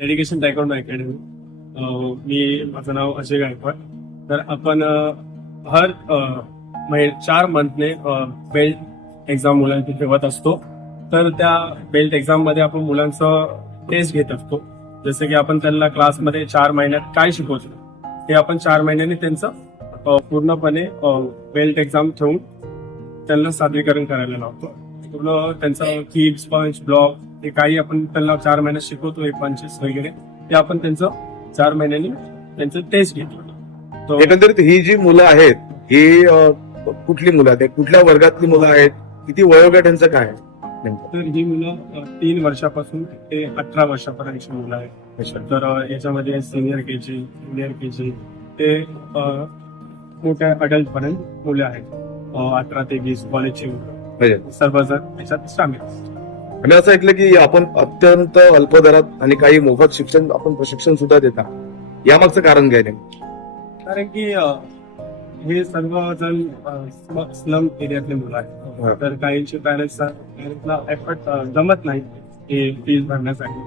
Dedication टायकॉन academy. मी माझं नाव अजय गायकवाड. तर आपण हर महि- चार मंथने बेल्ट एक्झाम मुलांची ठेवत असतो. तर त्या बेल्ट एक्झाममध्ये आपण मुलांचं टेस्ट घेत असतो. जसं की आपण त्यांना क्लासमध्ये चार महिन्यात काय शिकवतो. ते आपण चार महिन्यांनी त्यांचं पूर्णपणे बेल्ट एक्झाम ठेवून त्यांना सादरीकरण करायला लावतो. पूर्ण त्यांचं किप्स पंच ब्लॉक हे काही आपण त्यांना चार महिन्यात शिकवतो हे पंचेस वगैरे ते आपण त्यांचं चार महिन्यांनी त्यांचं टेस्ट घेतो तो एकंदरीत ही जी मुलं आहेत ही कुठली मुलं आहेत? कुठल्या वर्गातली मुलं आहेत? किती वयोगटांचं काय आहे? तर ही मुलं तीन वर्षापासून ते अठरा वर्षापर्यंतची मुलं आहेत. तर याच्यामध्ये senior K G junior K जी ते मोठ्या अडल्ट पर्यंत मुले आहेत. अठरा ते वीस कॉलेजची मुलं. म्हणजे? सर्वजण याच्यात सामील. आम्ही असं ऐकलं की आपण अत्यंत अल्प दरात आणि काही मोफत शिक्षण आपण प्रशिक्षण सुद्धा देता. यामागचं कारण काय नेमकं? कारण की हे सर्वजण स्लम एरियातले मुलं. आहेत. तर काहींचे पॅरेंट्स पॅरेंट्सला एफर्ट जमत नाही हे फीज भरण्यासाठी.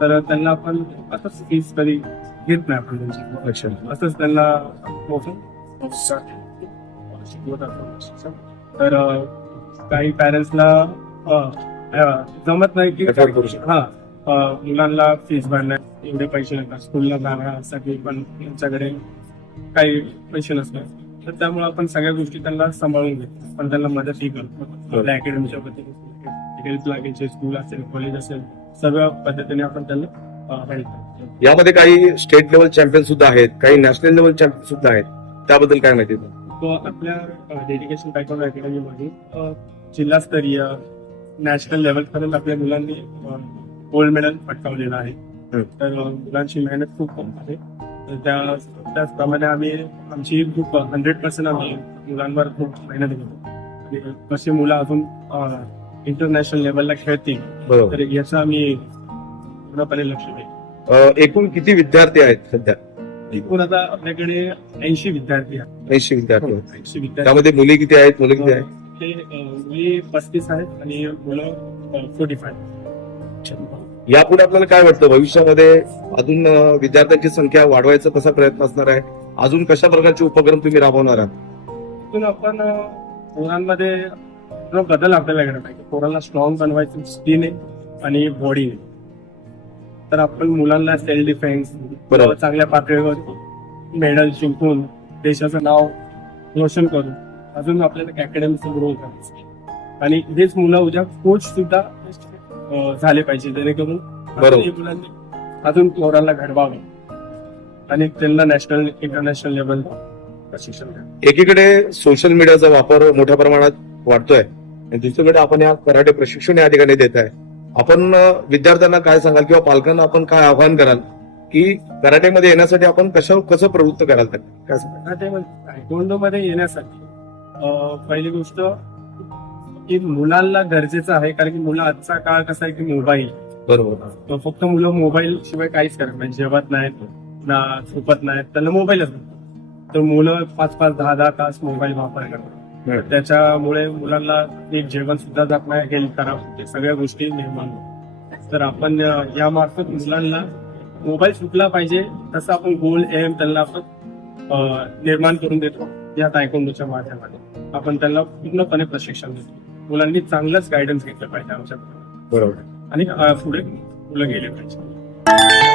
तर त्यांना आपण असंच फीज कधी घेत नाही आपण त्यांची. असंच त्यांना मोफत शिकवत असतो. तर काही पॅरेंट्सला जमत नाही की. हा मुलांना फीज भरण्या एवढे पैसे नसतात स्कूलला जाण्यासाठी पण त्यांच्याकडे काही पैसे नसतात तर त्यामुळे आपण सगळ्या गोष्टी त्यांना सांभाळून घेतो. पण त्यांना मदतही करतो. आपल्या अकॅडमीच्या वतीने हेल्प लागेल स्कूल असेल कॉलेज असेल सर्व पद्धतीने आपण त्यांना हेल्प यामध्ये काही स्टेट लेवल चॅम्पियन सुद्धा आहेत काही नॅशनल लेवल चॅम्पियन सुद्धा आहेत. त्याबद्दल काय माहिती आपल्या डेडिकेशन बॅकग्राऊंड अकॅडमीमध्ये जिल्हास्तरीय नॅशनल लेवल पर्यंत आपल्या मुलांनी गोल्ड मेडल पटकावलेलं आहे. तर मुलांची मेहनत खूप कमी आहे त्या त्याचप्रमाणे आम्ही आमची खूप हंड्रेड पर्सेंट आम्ही मुलांवर खूप मेहनत घेतो. आणि कशी मुलं अजून इंटरनॅशनल लेवलला खेळतील तर याचं आम्ही पूर्णपणे लक्ष अ, एकूण किती विद्यार्थी आहेत सध्या? एकूण आता आपल्याकडे ऐंशी विद्यार्थी आहेत. ऐंशी विद्यार्थी आहेत. ऐंशी विद्यार्थी. त्यामध्ये मुली किती आहेत? मुलं किती आहेत? मुली पस्तीस आहेत आणि मुलं फोर्टी फाय यापुढे आपल्याला काय वाटतं? भविष्यामध्ये अजून विद्यार्थ्यांची संख्या वाढवायचा कसा प्रयत्न असणार आहे? अजून कशा प्रकारचे उपक्रम तुम्ही राबवणार आहात? आपण पोरांमध्ये बदल आपल्याला घडत पाहिजे. पोरांना स्ट्रॉंग बनवायची स्किन आहे आणि बॉडी आहे तर आपण मुलांना सेल्फ डिफेन्स बरोबर. चांगल्या पातळीवर मेडल जिंकून देशाचं नाव रोशन करून अजून आपल्याला अकॅडमीचं ग्रो करायचं आणि हेच मुलं उद्या कोच सुद्धा झाले पाहिजे जेणेकरून मुलांनी अजून पोरांना घडवावं. आणि त्यांना नॅशनल इंटरनॅशनल लेवल प्रशिक्षण एकीकडे सोशल मीडियाचा वापर मोठ्या प्रमाणात वाढतोय आणि दुसरीकडे आपण या कराटे प्रशिक्षण या ठिकाणी देत आहे. आपण विद्यार्थ्यांना काय सांगाल किंवा पालकांना आपण काय आव्हान कराल की कराटेमध्ये येण्यासाठी आपण कसं कसं प्रवृत्त कराल त्यांना? काय तायकोंडो मध्ये येण्यासाठी पहिली गोष्ट की मुलांना गरजेचं आहे कारण की मुलं आजचा काळ कसा आहे की मोबाईल बरोबर. तो फक्त मुलं मोबाईल शिवाय काहीच करत नाही जेवत नाहीत ना झोपत नाहीत त्यांना मोबाईलच. तर मुलं पाच पाच दहा दहा तास मोबाईल वापर करतात. त्याच्यामुळे मुलांना एक जेवण सुद्धा जात नाही हेल्थ खराब होते सगळ्या गोष्टी निर्माण होतात. तर आपण अं, यामार्फत मुलांना मोबाईल सुटला पाहिजे तसं आपण गोल एम त्यांना आपण निर्माण करून देतो. या तायकोंडोच्या माध्यमाने आपण त्यांना पूर्णपणे प्रशिक्षण देतो. मुलांनी चांगलंच गायडन्स घेतलं पाहिजे आमच्याकडून बरोबर. आणि पुढे मुलं गेले पाहिजे.